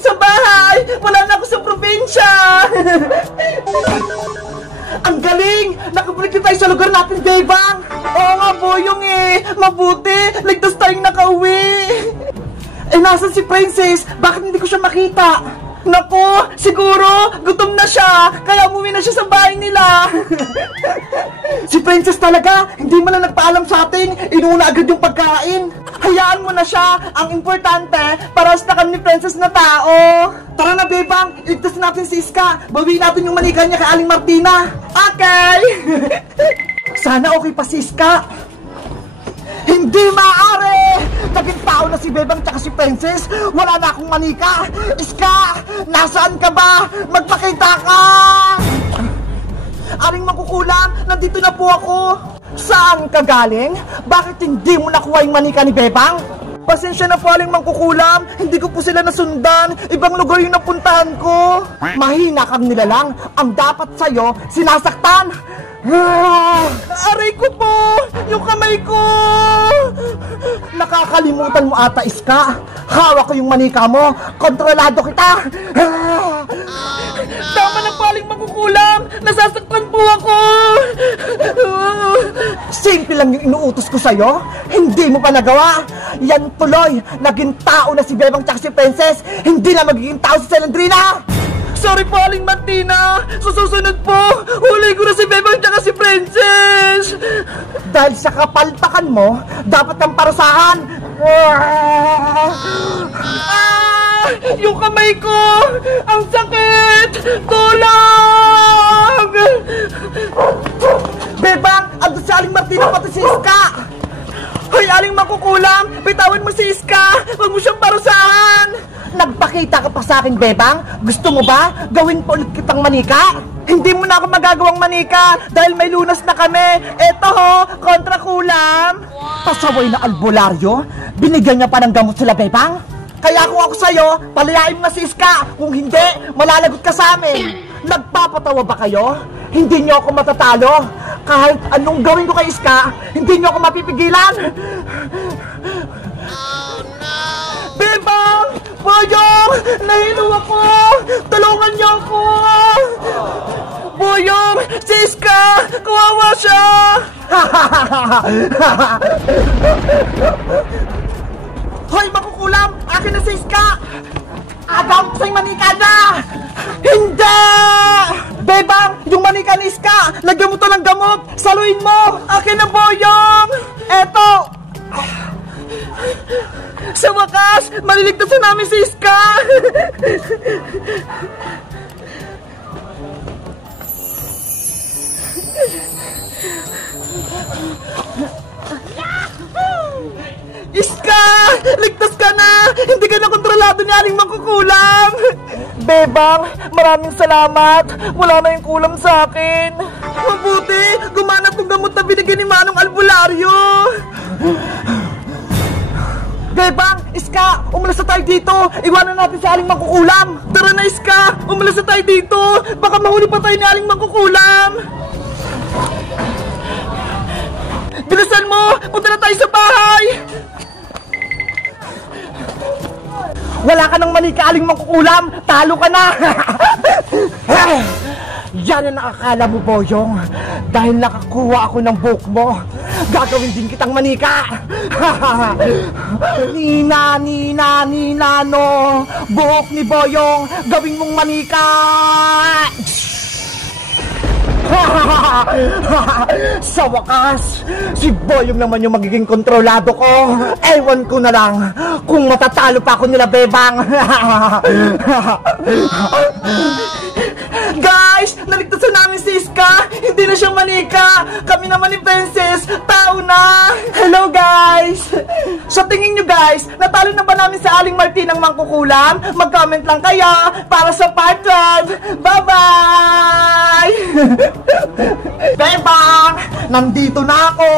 ako sa bahay! Wala na ako sa probinsya! Ang galing! Nakabalik na tayo sa lugar natin, Bebang! Oo nga, Boyong eh! Mabuti! Ligtas tayong nakauwi! Eh, nasan si Princess? Bakit hindi ko siya makita? Naku! Siguro, gutom na siya! Kaya umuwi na siya sa bahay nila! Si Princess talaga! Hindi mo na nagpaalam sa atin! Inuuna agad yung pagkain! Hayaan mo na siya! Ang importante, paras na kami ni Princess na tao! Tara na, Bebang! Iligtas natin si Iska! Bawiin natin yung manika niya kay Aling Martina! Okay! Sana okay pa si Iska! Hindi maaari! Naging tao na si Bebang tsaka si Princess! Wala na akong manika! Iska! Nasaan ka ba? Magpakita ka! Aling Mangkukulam, nandito na po ako! Saan ka galing? Bakit hindi mo nakuha yung manika ni Bebang? Pasensya na po, Aling Mangkukulam. Hindi ko po sila nasundan. Ibang lugar yung napuntahan ko. Mahina kang nilalang. Ang dapat sa'yo, sinasaktan. Aray ko po! Yung kamay ko! Nakakalimutan mo ata, Iska. Hawak ko yung manika mo. Kontrolado kita. Tama na po, Aling Mangkukulam. Nasasaktan po ako. Simple lang yung inuutos ko sa'yo. Hindi mo pa nagawa. Yan tuloy. Naging tao na si Bebang tsaka si Princess. Hindi na magiging tao si Celandrina. Sorry po, Aling Martina. Susunod po, huli ko na si Bebang tsaka si Princess. Dahil sa kapalpakan mo, dapat kang parusahan. Yung kamay ko! Ang sakit! Tulong! Bebang, andun si Aling Martina pati si Iska. Hoy, Aling Mangkukulam, bitawan mo si Iska. Huwag mo siyang parusahan. Nagpakita ka pa sa akin, Bebang? Gusto mo ba? Gawin pa ulit kitang manika? Hindi mo na ako magagawang manika dahil may lunas na kami. Eto ho, kontra kulam. Pasaway na albularyo? Binigyan niya pa ng gamot sila, Bebang? Kaya kung ako sa'yo, palayain mo na si Iska. Kung hindi, malalagot ka sa amin. Nagpapatawa ba kayo? Hindi niyo ako matatalo. Kahit anong gawin ko kay Iska, hindi niyo ako mapipigilan. Bebang! Boyong! Nahilo ako! Tulungan niyo ako! Boyong! Si Iska! Kawawa siya! Hoy, Mangkukulam! Akin na si Iska! Agaw ko sa'y manika na! Hindi! Bebang! Yung manika ni Iska! Lagyan mo to ng gamot! Saluin mo! Akin na, Boyong! Eto! Sa wakas, maliligtas na namin si Iska! Iska! Ligtas ka na! Hindi ka na kontrolado ni Aling Mangkukulam! Bebang, maraming salamat! Wala na yung kulam sa akin! Mabuti! Gumana tong gamot na binigyan ni Manong Albularyo! Bebang! Iska! Umalis na tayo dito! Iwanan natin si Aling Mangkukulam! Tara na, Iska! Umalis na tayo dito! Baka mahuli pa tayo ni Aling Mangkukulam! Bilisan mo! Punta na tayo sa bahay! Wala ka nang manika, Aling Mangkukulam! Talo ka na! Yan ang nakakala mo, Boyong. Dahil nakakuha ako ng buhok mo, gagawin din kitang manika! Nina, Nina, Nina, no! Buhok ni Boyong, gawin mong manika! Sa wakas, si Boyong naman yung magiging kontrolado ko. Ewan ko na lang kung matatalo pa ako nila, Bebang. Guys, naligtasan namin si Iska. Hindi na siya manika. Kami naman ni Princess, tao na. Hello guys. Sa tingin nyo guys, natalo na ba namin sa Aling Martinang Mangkukulam? Mag-comment lang kayo para sa part 12. Bye-bye. Bebang, nandito na ako.